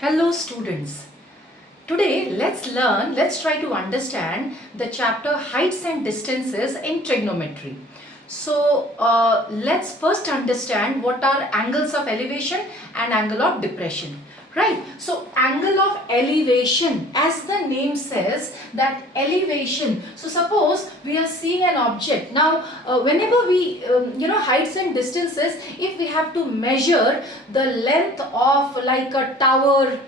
Hello students. Today let's try to understand the chapter heights and distances in trigonometry. So let's first understand what are angles of elevation and angle of depression. Right. So angle of elevation, as the name says, that elevation. So suppose we are seeing an object. Now whenever we heights and distances, if we have to measure the length of like a tower,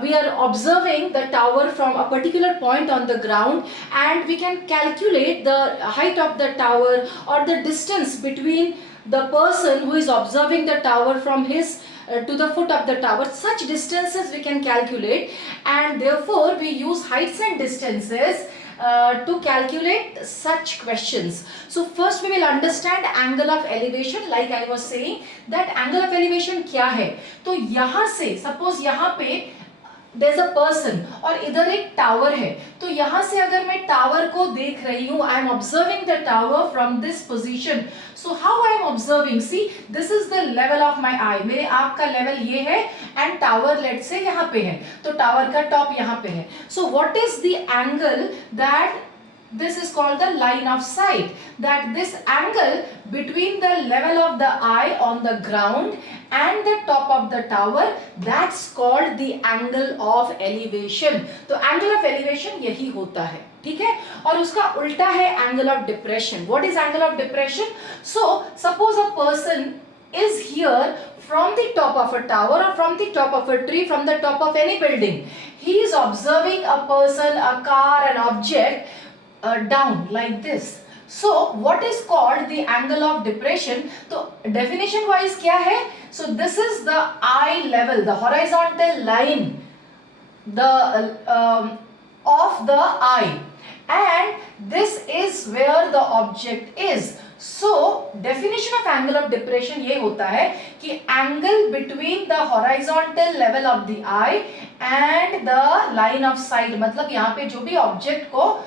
we are observing the tower from a particular point on the ground, and we can calculate the height of the tower or the distance between the person who is observing the tower from his to the foot of the tower. Such distances we can calculate, and therefore we use heights and distances to calculate such questions. So first we will understand angle of elevation. Like I was saying, that angle of elevation क्या है? तो यहाँ से suppose यहाँ पे there's a person और इधर एक टावर है, तो यहाँ से अगर मैं टावर को देख रही हूँ, I am observing the tower from this position. So how I am observing? See, this is the level of my eye. मेरे आँख का लेवल ये है, and tower let's say यहाँ पे है, तो टावर का टॉप यहाँ पे है. So what is the angle that this is called the line of sight, that this angle between the level of the eye on the ground and the top of the tower, that's called the angle of elevation. तो angle of elevation यही होता है, ठीक है. और उसका उल्टा है angle of depression. What is angle of depression? So suppose a person is here from the top of a tower or from the top of a tree, from the top of any building. He is observing a person, a car, an object down like this. So what is called the angle of depression? So definition wise क्या है? So this is the eye level, the horizontal line, of the eye, and this is where the object is. So definition of angle of depression ये होता है कि angle between the horizontal level of the eye and the line of sight, मतलब यहाँ पे जो भी object को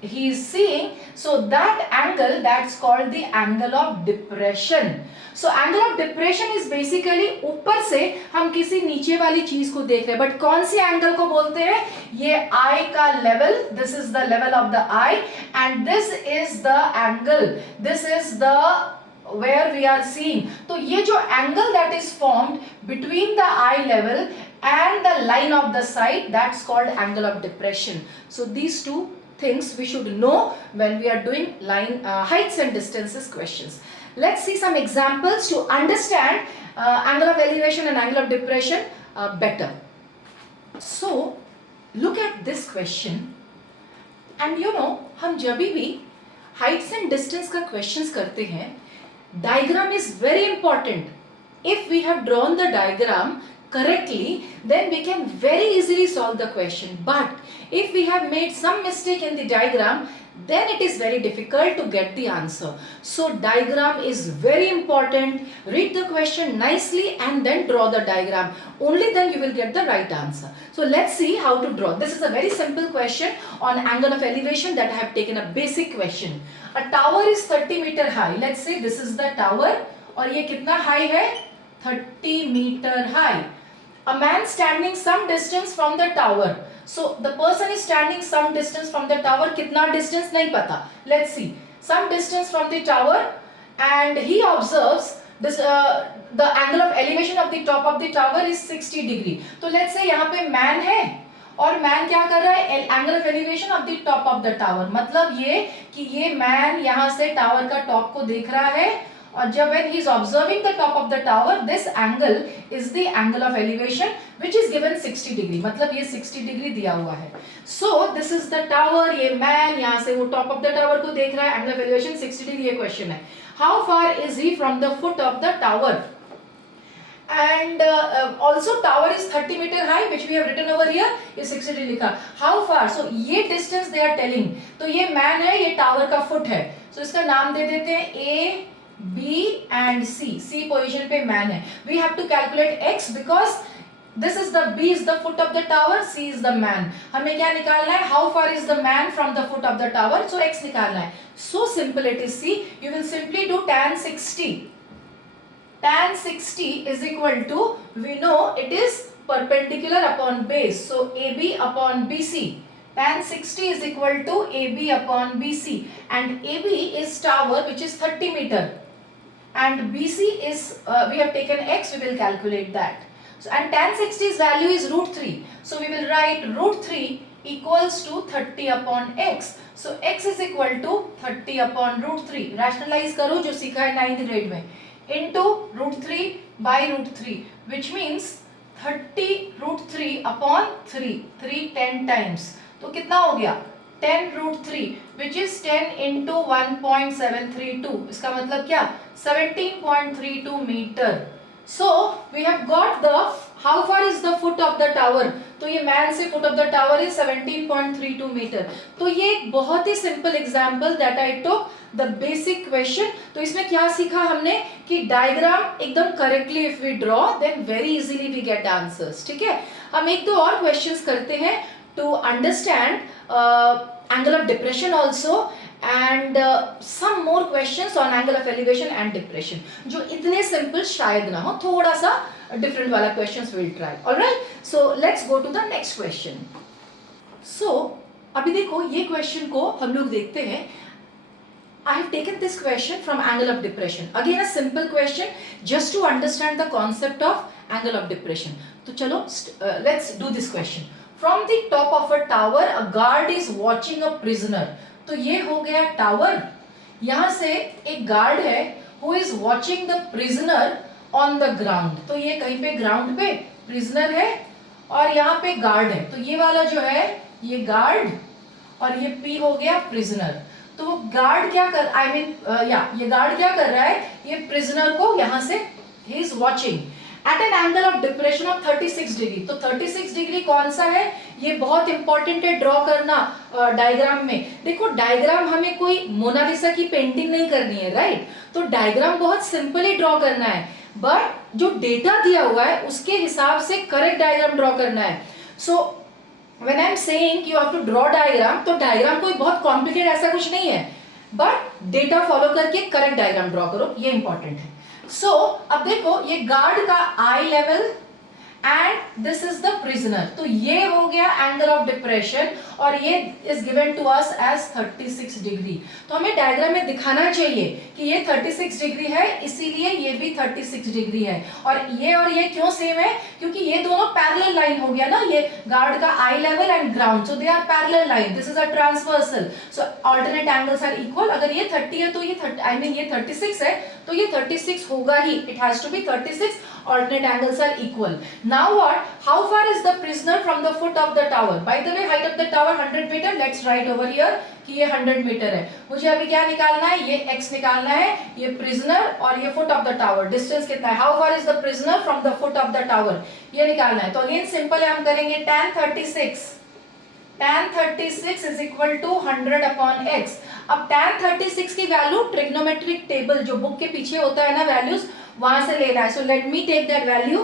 he is seeing, so that angle, that's called the angle of depression. So angle of depression is basically ऊपर से हम किसी नीचे वाली चीज को देख रहे हैं, बट कौन सी एंगल को बोलते हैं? ये आई का level, this is the level of the I, and this is the angle, this is the where we are seeing. तो ये जो angle that is formed between the eye level and the line of the sight, that's called angle of depression. So these two things we should know when we are doing line heights and distances questions. Let's see some examples to understand angle of elevation and angle of depression better. So look at this question, and हम जब भी heights and distance का questions करते हैं, diagram is very important. If we have drawn the diagram correctly, then we can very easily solve the question. But if we have made some mistake in the diagram, then it is very difficult to get the answer. So diagram is very important. Read the question nicely and then draw the diagram. Only then you will get the right answer. So let's see how to draw. This is a very simple question on angle of elevation that I have taken a basic question. A tower is 30 meter high. Let's say this is the tower, और ये कितना high है? 30 meter high. A man standing some distance from the tower. So the person is standing some distance from the tower. कितना distance नहीं पता. Let's see. Some distance from the tower, and he observes this. The angle of elevation of the top of the tower is 60 degree. तो let's say यहाँ पे man है, और man क्या कर रहा है? Angle of elevation of the top of the tower. मतलब ये कि ये मैन यहाँ से टावर का टॉप को देख रहा है, और जब when he is observing the top of the tower, this angle is the angle of elevation which is given 60 degree. मतलब ये 60 degree दिया हुआ है. So this is the tower. ये मैन यहाँ से वो टॉप ऑफ द टावर को देख रहा है. Angle of elevation 60 degree. ये क्वेश्चन है. How far is he from the foot of the tower? And also tower is 30 meter high, which we have written over here. ये 60 degree लिखा. How far? So ये distance they are telling. तो ये man है, ये tower का foot है. So इसका नाम दे देते हैं A, B and C. C position पे man है. We have to calculate x because this is the B is the foot of the tower, C is the man. हमें क्या निकालना है? How far is the man from the foot of the tower? So x निकालना है. So simple it is. C. You will simply do tan 60. Tan 60 is equal to, we know it is perpendicular upon base, so AB upon BC. Tan 60 is equal to AB upon BC, and AB is tower which is 30 meter, and BC is we have taken x, we will calculate that. So, and tan 60's value is root 3, so we will write root 3 equals to 30 upon x. So x is equal to 30 upon root 3. Rationalize करो जो सीखा है 9th grade में, into root 3 by root 3, which means 30 root 3 upon 3, 10 times. तो कितना हो गया 10 root 3, which is 10 into 1.732. इसका मतलब क्या 17.32 meter. So we have got the how far is the foot of the tower. तो ये man से foot of the tower is 17.32 meter. तो ये एक बहुत ही simple example that I took the basic question. तो इसमें क्या सीखा हमने कि diagram एकदम correctly if we draw then very easily we get answers. ठीक है, हम एक दो और questions करते हैं to understand angle of depression also, and some more questions on angle of elevation and depression जो इतने simple शायद ना हो, थोड़ा सा different वाला questions we'll try. Alright, so let's go to the next question. So अभी देखो ये question को हम लोग देखते हैं. I have taken this question from angle of depression. Again a simple question just to understand the concept of angle of depression. तो चलो let's do this question. From the top of a tower, a guard is watching a prisoner. तो ये हो गया tower, यहाँ से एक guard है who is watching the prisoner on the ground. तो ये कहीं पे ग्राउंड पे prisoner है और यहाँ पे गार्ड है. तो ये वाला जो है ये गार्ड और ये P हो गया prisoner. तो गार्ड क्या कर ये गार्ड क्या कर रहा है, ये prisoner को यहाँ से he is watching at an angle of depression of 36 degree. तो 36 डिग्री कौन सा है, ये बहुत इंपॉर्टेंट है ड्रॉ करना डायग्राम में. देखो डायग्राम हमें कोई मोनालिसा की पेंटिंग नहीं करनी है, राइट. तो डायग्राम बहुत सिंपली ड्रॉ करना है, बट जो डेटा दिया हुआ है उसके हिसाब से करेक्ट डायग्राम ड्रॉ करना है. So when I am saying you have to draw diagram, तो डायग्राम कोई बहुत कॉम्प्लिकेटेड ऐसा कुछ नहीं है, बट डेटा फॉलो करके करेक्ट डायग्राम ड्रॉ करो, ये इंपॉर्टेंट है. So, अब देखो ये गार्ड का eye level and this is the prisoner. तो ये हो गया एंगल ऑफ डिप्रेशन और ये is given to us as 36 degree. तो हमें डायग्राम में दिखाना चाहिए कि ये 36 डिग्री है, इसीलिए ये भी 36 डिग्री है. और ये क्यों सेम है, क्योंकि ये दोनों पैरेलल लाइन हो गया ना, ये गार्ड का eye level and ground, so they are parallel line. This is a transversal, so alternate angles are equal. अगर ये 30 है तो ये ये 36 है तो ये 36 होगा ही, it has to be 36. Alternate angles are equal. Now what? How far is the prisoner from the foot of the tower? By the way, height of the tower 100 meter. Let's write over here कि ये 100 meter है. मुझे अभी क्या निकालना है, ये x निकालना है, ये prisoner और ये foot of the tower. Distance कितना है? How far is the prisoner from the foot of the tower? ये निकालना है. तो again simple है, हम करेंगे tan 36. Tan 36 is equal to 100 upon x. अब tan 36 की वैल्यू ट्रिग्नोमेट्रिक टेबल जो बुक के पीछे होता है ना वैल्यूज, वहां से लेना है. So let me take that value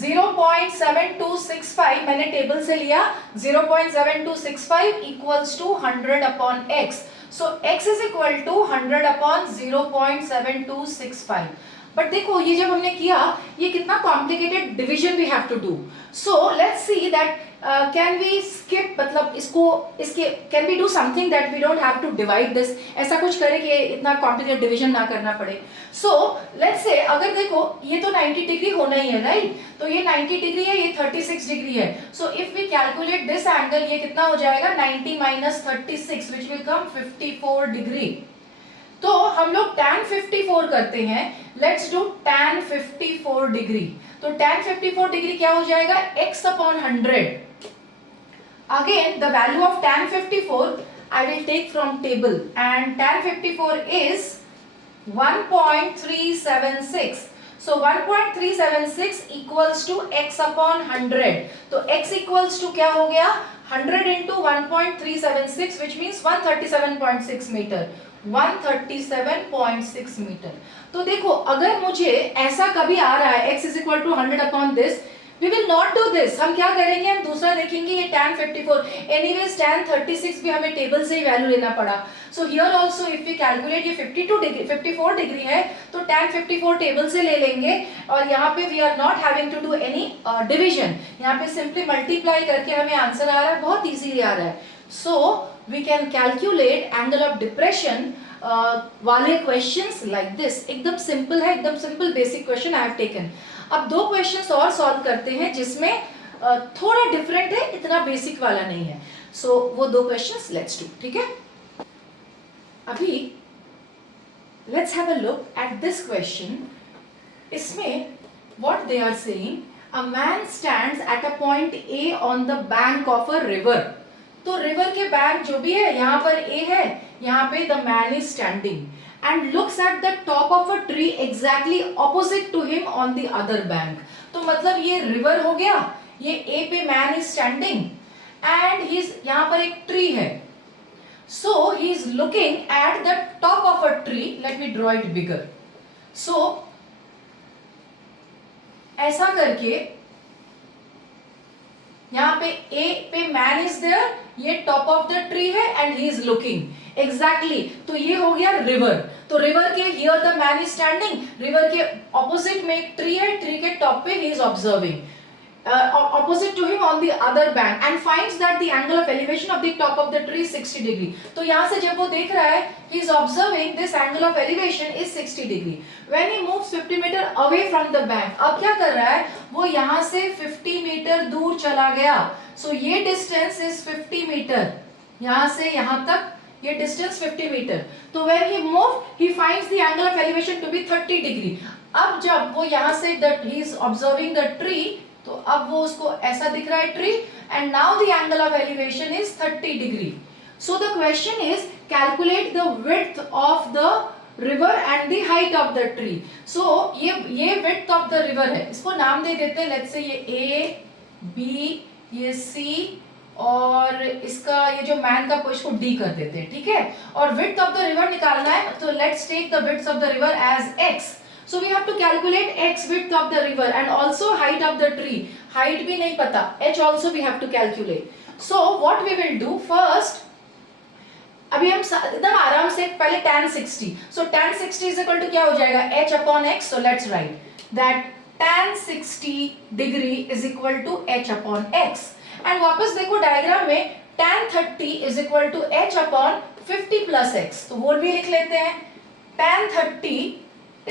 0.7265 मैंने टेबल से लिया. 0.7265 equals to 100 upon x. So x is equal to 100 upon 0.7265. But देखो ये जब हमने किया, ये कितना complicated division we have to do. So let's see that can we skip, मतलब इसके can we do something that we don't have to divide this. ऐसा कुछ करें कि इतना कॉम्प्लिकेटेड डिवीजन ना करना पड़े. सो लेट्स से अगर देखो ये तो 90 डिग्री होना ही है, राइट. तो ये 90 डिग्री है, ये 36 डिग्री है. So if we calculate this angle, ये कितना हो जाएगा 90 minus 36 which will come 54 degree. तो हम लोग tan 54 करते हैं. Let's do tan 54 degree. तो tan 54 डिग्री क्या हो जाएगा, x upon 100. Again the value of tan 54 I will take from table, and tan 54 is 1.376. So 1.376 equals to x upon 100. तो x equals to क्या हो गया 100 into 1.376 which means 137.6 meter. 137.6 metre. तो देखो अगर मुझे ऐसा कभी आ रहा है x is equal to 100 upon this, We will not do this. हम क्या करेंगे, हम दूसरा देखेंगे, ये tan 54. Anyways tan 36 भी हमें टेबल से ही वैल्यू लेना पड़ा. So here also if we calculate ये 52 डिग्री 54 डिग्री है तो tan 54 टेबल से ले लेंगे और यहाँ पे we are not having to do any division. यहाँ पे simply multiply करके हमें आंसर आ रहा है, बहुत easily आ रहा है. So we can calculate angle of depression वाले क्वेश्चंस लाइक दिस. एकदम सिंपल है, एकदम simple basic question I have taken. अब दो क्वेश्चंस और सॉल्व करते हैं जिसमें थोड़ा डिफरेंट है, इतना बेसिक वाला नहीं है. सो वो दो क्वेश्चंस लेट्स डू. ठीक है, अभी let's have a look at this question. इसमें what they are saying, a man stands at a point A on the bank of a river. तो रिवर के बैंक जो भी है, यहाँ पर ए है, यहाँ पे the man is standing and looks at the top of a tree exactly opposite to him on the other bank. तो मतलब ये river हो गया, ये A पे man is standing and he's यहाँ पर एक tree है. So he is looking at the top of a tree. Let me draw it bigger. So ऐसा करके यहाँ पे A पे man is there, ये top of the tree है and he is looking. Exactly. तो ये हो गया रिवर. तो रिवर के here the man is standing, river के ऑपोजिट में एक ट्री है, ट्री के टॉप पे he is observing opposite to him on the other bank and finds that the angle of elevation of the top of the tree is 60 degree. तो यहाँ से जब वो देख रहा है, he is observing this angle of elevation is 60 degree. When he moves 50 meter away from the bank, अब क्या कर रहा है, वो यहाँ से 50 मीटर दूर चला गया. So ये distance is 50 मीटर, यहाँ से यहाँ तक ये डिस्टेंस 50 मीटर. तो when he moved, he finds the angle of elevation to be 30 degree. अब जब वो यहाँ से he is observing the tree, तो अब वो उसको ऐसा दिख रहा है tree, and now the angle of elevation is 30 degree. So the question is calculate the width of the river and the height of the tree. So ये width of the river है, इसको नाम दे देते हैं. Let's say ये A, B, ये C और इसका ये जो मैन का इसको डी कर देते हैं. ठीक है, और विड्थ ऑफ द रिवर निकालना है, तो let's take the width of the river as x. So we have to calculate x width of the river and also height of the tree. Height भी नहीं पता, h also we have to calculate. So what we will do first, अभी हम एकदम आराम से पहले tan 60. So tan 60 is equal to क्या हो जाएगा, h upon x. So let's write that tan 60 degree is equal to h upon x. And वापस देखो डायग्राम में tan 30 is equal to h upon 50 plus x. तो वो भी लिख लेते हैं, tan 30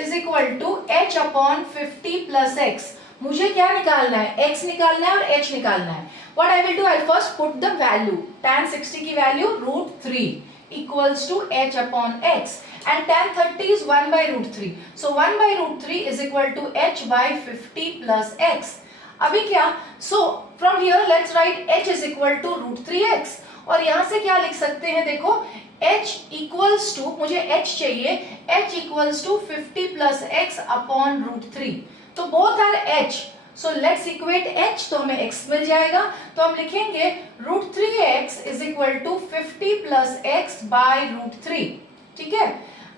is equal to h upon 50 plus x. मुझे क्या निकालना है, x निकालना है और h निकालना है. What I will do, I first put the value, tan 60 की value √3 equals to h upon x and tan 30 is 1 by √3. So 1 by √3 is equal to h by 50 plus x. अभी क्या, so from here let's write h is equal to √3x. और यहाँ से क्या लिख सकते हैं, देखो h equals to, मुझे h चाहिए, h equals to 50 plus x upon √3. तो both are h. So let's equate h, तो हमें x मिल जाएगा. तो हम लिखेंगे √3x is equal to 50 plus x by √3. ठीक है,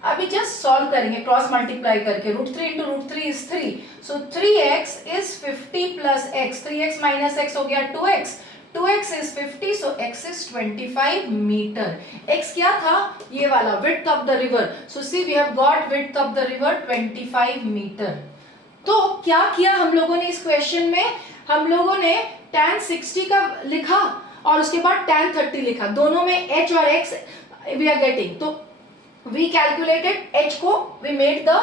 अभी जस्ट सॉल्व करेंगे क्रॉस मल्टीप्लाई करके. √3 into √3 is 3. So 3x is 50 plus x. 3x minus x हो गया 2x. 2x is 50, so x is 25 meter. x क्या था, ये वाला width of the river. So see we have got width of the river 25 meter. तो क्या किया हम लोगों ने इस क्वेश्चन में, हम लोगों ने tan 60 का लिखा और उसके बाद tan 30 लिखा. दोनों में h और x we are getting. तो we calculated h को, we made the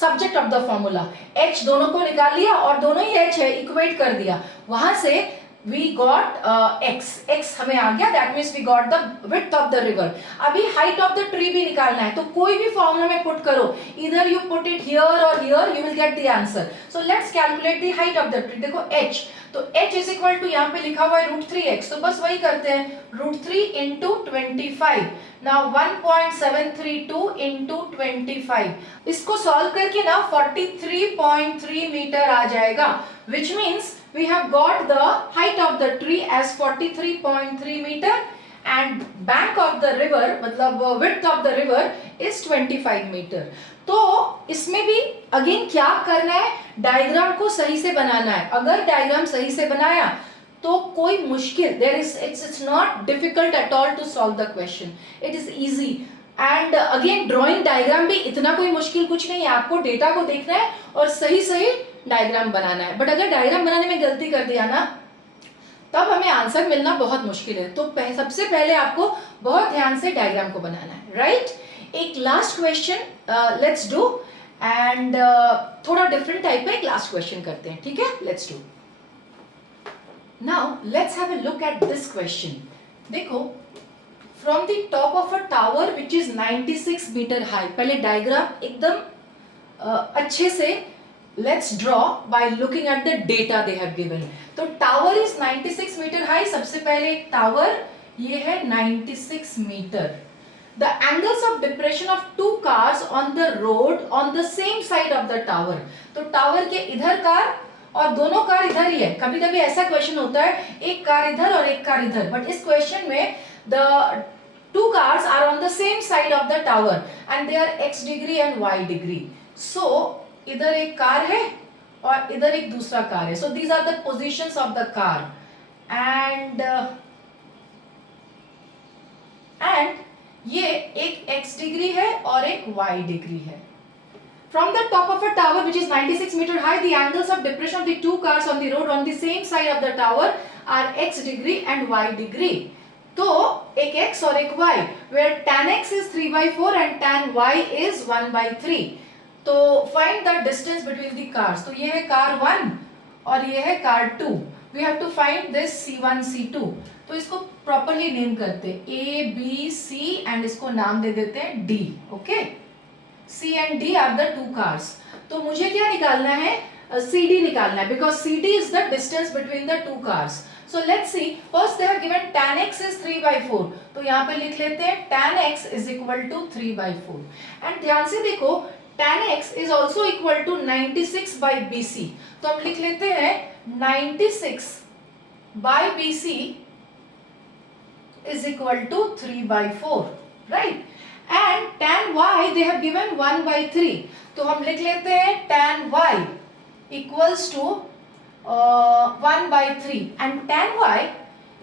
subject of the formula. h दोनों को निकाल लिया और दोनों ही h है, इक्वेट कर दिया. वहां से we got x हमें आ गया. that means we got the width of the river. अभी height of the tree भी निकालना है, तो कोई भी फॉर्मूला में पुट करो, either you put it here or here, you will get the answer. So let's calculate the height of the tree. देखो h, तो h is equal to यहाँ पे लिखा हुआ है √3x. तो बस वही करते हैं, √3 into 25. Now 1.732 into 25. इसको सॉल्व करके ना 43.3 मीटर आ जाएगा, which means we have got the height of the tree as 43.3 meter and bank of the river, मतलब width of the river is 25 meter. तो इसमें भी अगेन क्या करना है, डायग्राम को सही से बनाना है. अगर डायग्राम सही से बनाया तो कोई मुश्किल, there is it's not difficult at all to solve the question, it is easy. And again drawing diagram भी इतना कोई मुश्किल कुछ नहीं है, आपको डेटा को देखना है और सही सही डायग्राम बनाना है. बट अगर डायग्राम बनाने में गलती कर दिया ना, तब हमें आंसर मिलना बहुत मुश्किल है. तो सबसे पहले आपको बहुत ध्यान से डायग्राम को बनाना है, राइट. एक last question let's do, and थोड़ा डिफरेंट टाइप का एक लास्ट क्वेश्चन करते हैं, ठीक है. Let's do. Now let's have a look at this question. देखो, from the top of a tower which is 96 metre high. पहले डायग्राम एकदम अच्छे से let's draw by looking at the data they have given. तो tower is 96 metre high. सबसे पहले एक tower, ये है 96 metre. The angles of depression of two cars on the road on the same side of the tower. तो tower के इधर car और दोनों कार इधर ही है. कभी कभी ऐसा क्वेश्चन होता है एक कार इधर और एक कार इधर, बट इस क्वेश्चन में the two cars are on the same side of the tower and they are x degree and y degree. So इधर एक कार है और इधर एक दूसरा कार है. So these are the positions of the car, and ये एक x डिग्री है और एक y डिग्री है. From the top of a tower which is 96 meter high, the angles of depression of the two cars on the road on the same side of the tower are x degree and y degree. तो एक x और एक y, where tan x is 3/4 and tan y is 1/3. तो find the distance between the cars. तो ये है car 1 और ये है car 2. We have to find this C1 C2. तो इसको प्रॉपर्ली नेम करते हैं A B C एंड इसको नाम दे देते हैं D. Okay, C and D are the two cars. तो मुझे क्या निकालना है, CD निकालना है, because CD is the distance between the two cars. So let's see. First they have given tan x is 3/4. तो यहाँ पे लिख लेते हैं tan x is equal to 3/4. And ध्यान से देखो, tan x is also equal to 96 by BC. तो हम लिख लेते हैं 96 by BC is equal to 3/4, right? And tan y they have given 1/3. तो हम लिख लेते हैं tan y equals to 1/3. And tan y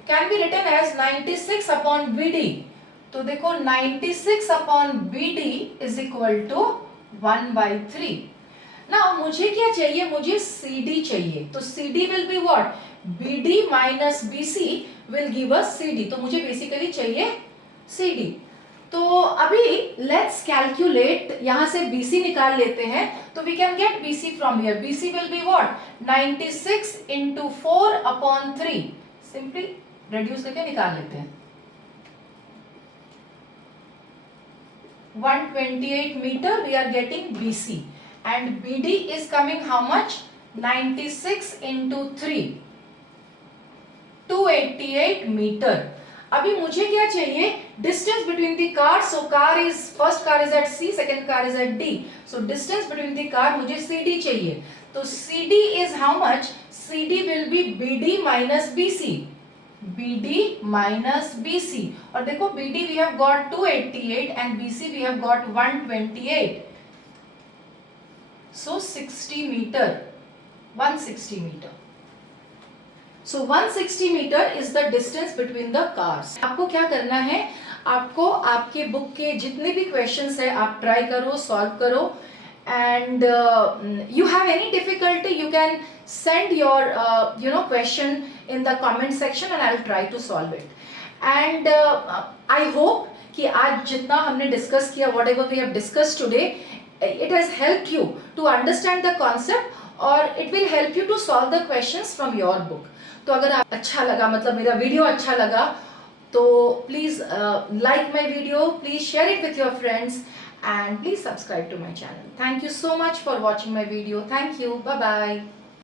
can be written as 96 upon BD. तो देखो 96 upon BD is equal to 1/3. Now मुझे क्या चाहिए, मुझे CD चाहिए. तो CD will be what, BD minus BC will give us CD. तो मुझे बेसिकली चाहिए CD. तो अभी लेट्स कैलकुलेट, यहां से BC निकाल लेते हैं. तो we can get BC from here. BC will be what, 96 into 4 upon 3. Simply reduce करके निकाल लेते हैं. 128 meter we are getting BC, and BD is coming how much, 96 into 3, 288 meter. अभी मुझे क्या चाहिए, distance between the car. So car is, first car is at C, second car is at D. So distance between the car मुझे CD चाहिए. तो CD is how much, CD will be BD minus BC. BD minus BC. और देखो BD we have got 288 and BC we have got 128. So 60 meter, 160 meter. So 160 meter is the distance between the cars. आपको क्या करना है, आपको आपके book के जितने भी क्वेश्चंस है आप ट्राई करो, सॉल्व करो. And you have any difficulty, you can send your question in the comment section and I'll try to solve it. And I hope कि आज जितना हमने डिस्कस किया, whatever we have discussed today, it has helped you to understand the concept or it will help you to solve the questions from your book. तो अगर आप अच्छा लगा, मतलब मेरा वीडियो अच्छा लगा, तो please like my video, please share it with your friends. And please subscribe to my channel. Thank you so much for watching my video. Thank you. Bye bye.